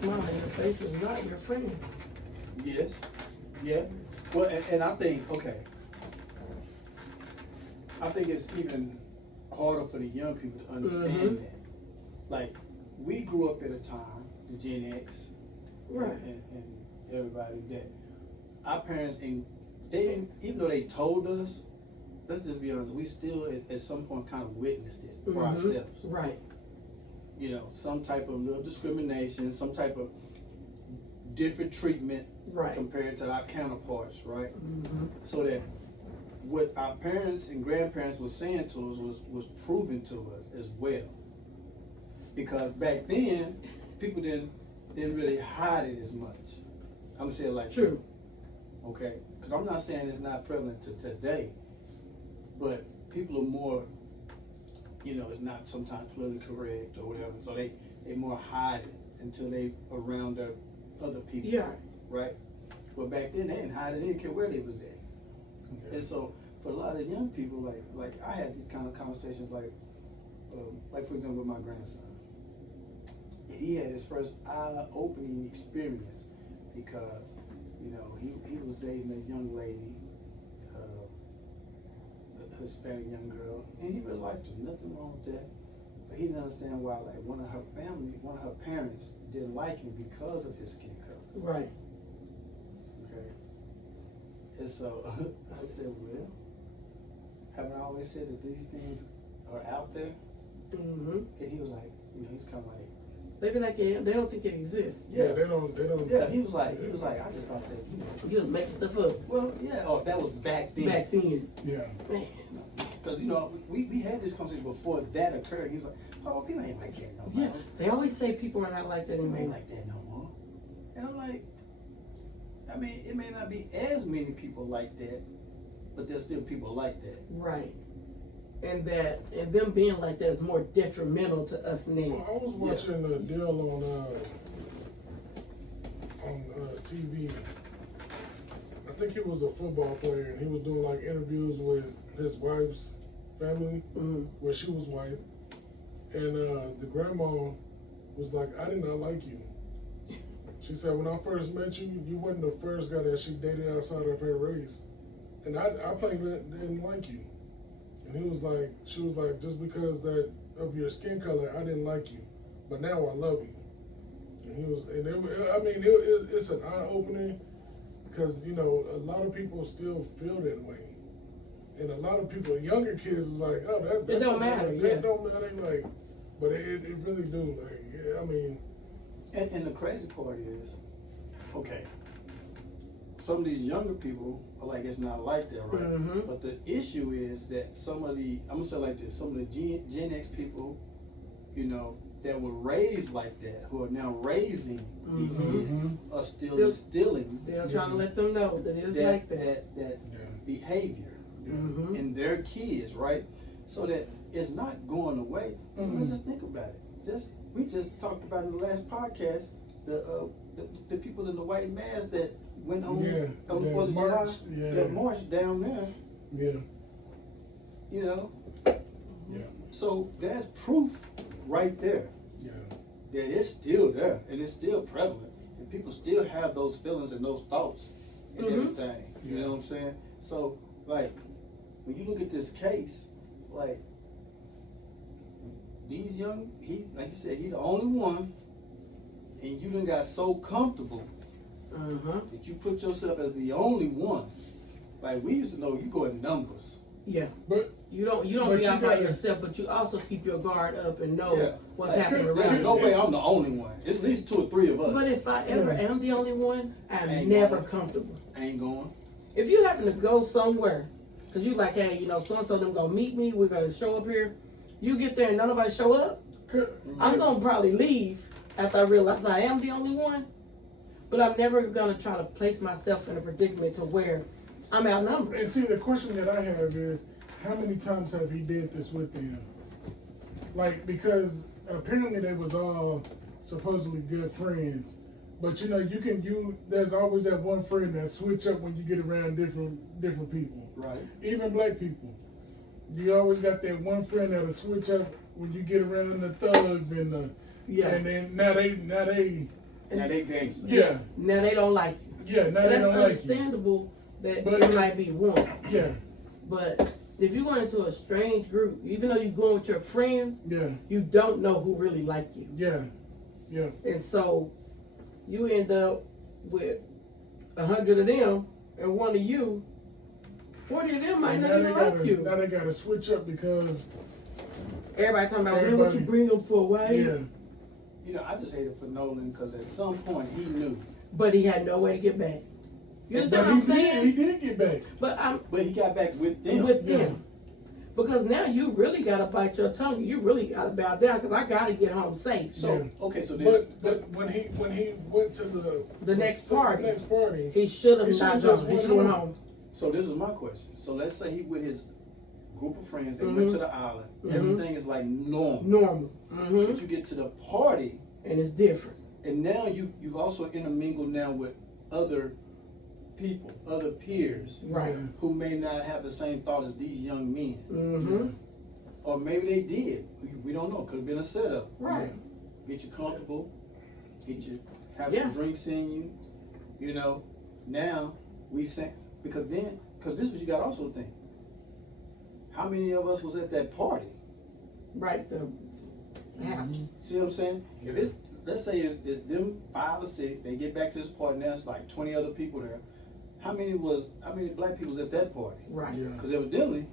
smile on your face is not your friend. Yes. Yeah. Well, and I think, okay, I think it's even harder for the young people to understand that. Like, we grew up at a time, the Gen X, Right. and everybody, that our parents, and they didn't, even though they told us, let's just be honest, we still at some point kind of witnessed it for ourselves. Right. You know, some type of little discrimination, some type of different treatment compared to our counterparts, right? So that what our parents and grandparents were saying to us was proven to us as well. Because back then, people didn't really hide it as much. I'm gonna say it like True. that. Okay? Because I'm not saying it's not prevalent to today, but people are more, you know, it's not sometimes politically correct or whatever, so they more hide it until they around their other people. Yeah. Right? But back then they didn't hide it, they didn't care where they was at. And so for a lot of young people, like I had these kind of conversations, like for example with my grandson. He had his first eye-opening experience because, you know, he was dating a young lady, a Hispanic young girl, and he really liked her. Nothing wrong with that. But he didn't understand why, like, one of her parents didn't like him because of his skin color. Right. Okay. And so I said, well, haven't I always said that these things are out there? And he was like, you know, he's kind of like, they be like, yeah, they don't think it exists. Yeah, they don't. Yeah, he was like, I just thought that, you know. You was making stuff up. Well, yeah, or that was back then. Back then. Yeah. Man. Because, you know, we had this conversation before that occurred. He was like, oh, people ain't like that no more. Yeah, they always say people are not like that People anymore. ain't like that no more. And I'm like, I mean, it may not be as many people like that, but there's still people like that. Right. And them being like that is more detrimental to us now. I was watching a deal on TV. I think he was a football player, and he was doing like interviews with his wife's family, where she was white, and the grandma was like, "I did not like you." She said, "When I first met you, you wasn't the first guy that she dated outside of her race, and I plainly didn't like you." And he was like, she was like, just because that of your skin color, I didn't like you, but now I love you. And he was, and it's an eye opener, because, you know, a lot of people still feel that way, and a lot of people, younger kids, is like, oh, that's it don't matter. That don't matter, like, but it really do, like, yeah, I mean. And the crazy part is, okay, some of these younger people are like, it's not like that, right? But the issue is that some of the, I'm gonna say it like this, some of the Gen X people, you know, that were raised like that, who are now raising these kids, are still instilling. Still trying to let them know that it's like that. That behavior in their kids, right? So that it's not going away. Let's just think about it. We just talked about in the last podcast the people in the white mask that went on the 4th of July, that marched down there. Yeah. You know? Yeah. So that's proof right there. Yeah. That it's still there and it's still prevalent. And people still have those feelings and those thoughts and everything. You know what I'm saying? So, like, when you look at this case, like, these young, like you said, he's the only one, and you done got so comfortable that you put yourself as the only one. Like, we used to know you go in numbers. Yeah, but you don't be out by yourself, but you also keep your guard up and know what's happening around There's you. no way I'm the only one. It's at least 2 or 3 of us. But if I ever am the only one, I'm never comfortable. Ain't going. If you happen to go somewhere, because you like, hey, you know, so-and-so them gonna meet me, we're gonna show up here. You get there and nobody show up, I'm gonna probably leave after I realize I am the only one. But I'm never gonna try to place myself in a predicament to where I'm outnumbered. And see, the question that I have is, how many times have he did this with them? Like, because apparently they was all supposedly good friends, but you know, there's always that one friend that switch up when you get around different people. Right. Even black people. You always got that one friend that'll switch up when you get around the thugs and the and then now they Now they gangsters. Yeah. Now they don't like you. Yeah, now And they that's don't like you. understandable that But- it might be one. Yeah, But if you go into a strange group, even though you're going with your friends, yeah, you don't know who really like you. yeah, yeah. And so you end up with 100 of them and one of you. 40 of them might And not now even they like gotta, you. now they gotta switch up because, Everybody talking about, man, what Everybody- you bring them for, right? yeah, You know, I just hate it for Nolan because at some point he knew. But he had no way to get back. You understand but what I'm saying? he did get back. But I'm But he got back with them. with Yeah. them. Because now you really got to bite your tongue. You really got to bow down because I got to get home safe. So, Yeah. okay, so then. But when he went to the next party. the next party, He should have He not should've just gone. He went should have went home. home. So this is my question. So let's say he with his group of friends, they Mhm. went to the island. Mhm. Everything is like normal. Normal. But Hmm. you get to the party, And it's different. and now you've also intermingled now with other people, other peers, Right. who may not have the same thought as these young men. Mm-hmm. Or maybe they did. We don't know. Could have been a setup. Right. Get you comfortable, have Yeah. some drinks in you, you know. Now we say because this is what you got to also think. How many of us was at that party? Right. The house. See what I'm saying? If it's, let's say it's them 5 or 6, they get back to this party now. It's like 20 other people there. How many black people was at that party? Right. yeah, Because evidently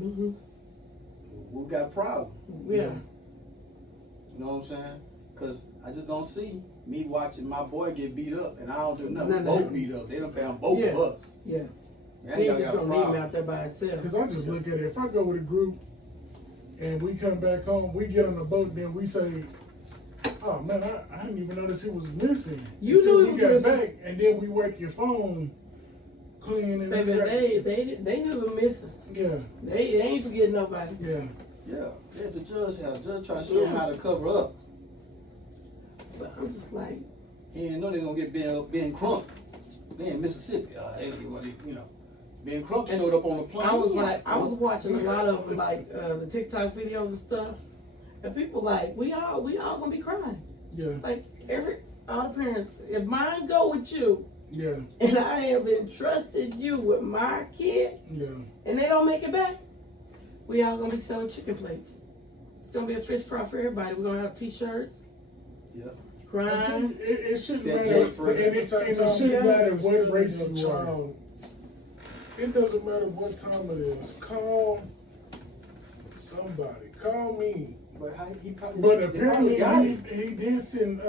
Mm-hmm. we got a problem. Yeah. Yeah. You know what I'm saying? Because I just don't see me watching my boy get beat up, and I don't do nothing. None We of both that. beat up. They done found both Yeah. of us. Yeah. Now He y'all just got a gonna leave him problem. out there by himself. because I just look at it. If I go with a group and we come back home, we get on the boat, then we say, "Oh man, I didn't even notice he was missing." You Until knew we he got was back, missing. and then we wipe your phone clean and Baby, it's they knew he was missing. yeah, They ain't forgetting nobody. yeah, Yeah, the judge trying to show him Yeah. how to cover up. But I'm just like, He didn't know they gonna get Ben Crump. They in Mississippi. Ben Crump showed up on the plane. I was watching a lot of like the TikTok videos and stuff, and people like, we all gonna be crying. yeah, Like all the parents, if mine go with you, yeah, and I have entrusted you with my kid, yeah. and they don't make it back, we all gonna be selling chicken plates. It's gonna be a fish fry for everybody. We're gonna have T-shirts, Yeah. I'm telling crying. you, it shouldn't That matter, Jay and Fred. it shouldn't Yeah. matter It's what still race your you are. child. It doesn't matter what time it is. Call somebody. Call me. But he probably. But they apparently probably got it. he did send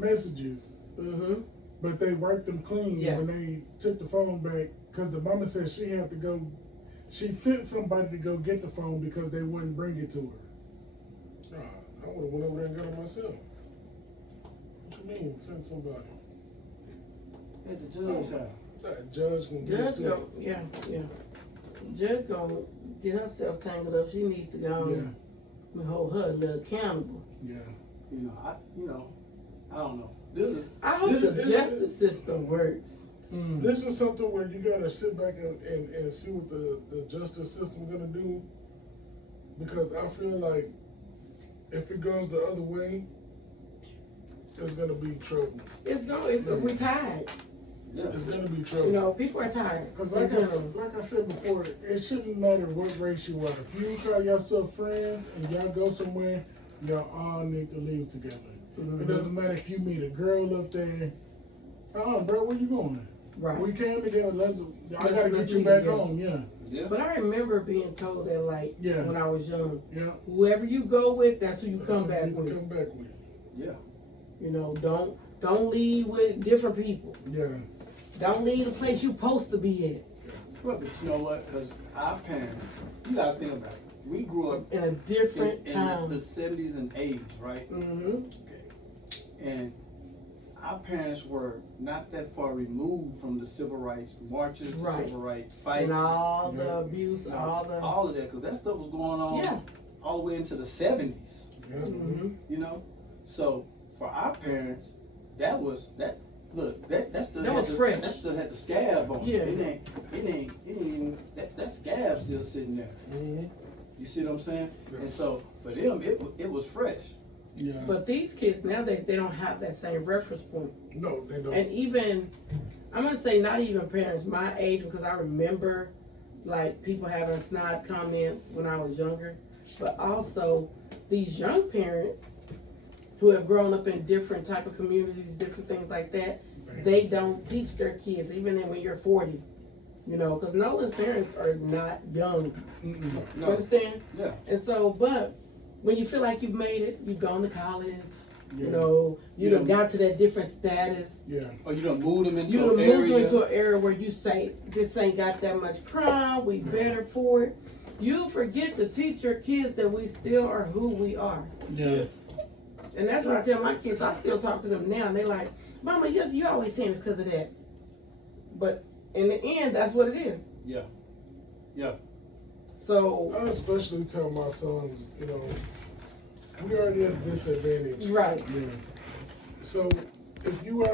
messages, Mm-hmm. but they wiped them clean Yeah. when they took the phone back because the mama said she had to go. She sent somebody to go get the phone because they wouldn't bring it to her. I would have went over there and got it myself. What you mean, send somebody? At the judge's house. That judge can get it Judge too. go, yeah. Judge gonna get herself tangled up. She needs to go and hold her a little accountable. Yeah. I don't know. This is. I hope This the is- justice system works. This is something where you gotta sit back and see what the justice system gonna do, because I feel like if it goes the other way, it's gonna be trouble. We're tired. Yeah. It's gonna be trouble. You know, people are tired. Because They're like I said before, it shouldn't matter what race you are. If you call yourself friends and y'all go somewhere, y'all all need to leave together. Mhm. It doesn't matter if you meet a girl up there. Bro, where you going? Right. We came together. I gotta Let's get you leave back together. home. Yeah. Yeah. But I remember being told that, like, Yeah. when I was young, Yeah. whoever you go with, that's who you come That's back what you with. Come back with. Yeah. You know, don't leave with different people. Yeah. Don't leave the place you supposed to be at But you know what? Because our parents, you gotta think about it. We grew up in a different in time. the 70s and 80s, right? Mm-hmm. Okay. And our parents were not that far removed from the civil rights marches, Right. the civil rights fights, And all Yeah. the abuse, you know, all the of that, because that stuff was going on yeah. all the way into the 70s. Yeah. Mm-hmm. You know, so for our parents, that was that. Look, that still That had was fresh. That still had the scab on Yeah. it. It ain't even that scab still sitting there. Mm-hmm. You see what I'm saying? Yeah. And so for them, it was fresh. Yeah. But these kids nowadays, they don't have that same reference point. No, they don't. And even, I'm gonna say not even parents my age, because I remember like people having snide comments when I was younger, but also these young parents who have grown up in different type of communities, different things like that, they don't teach their kids, even when you're 40, you know, because Nolan's parents are not young. Mm-mm. You understand? Yeah. And so, but when you feel like you've made it, you've gone to college, Yeah. you know, you Yeah. done got to that different status. Yeah. Or you done moved them into You an done moved area. into an area where you say, this ain't got that much crime, we better for it. You forget to teach your kids that we still are who we are. Yeah. And that's what I tell my kids. I still talk to them now, and they like, Mama, you always saying it's because of that. But in the end, that's what it is. Yeah. Yeah. So, I especially tell my sons, you know, we already at a disadvantage. right. Yeah. So if you are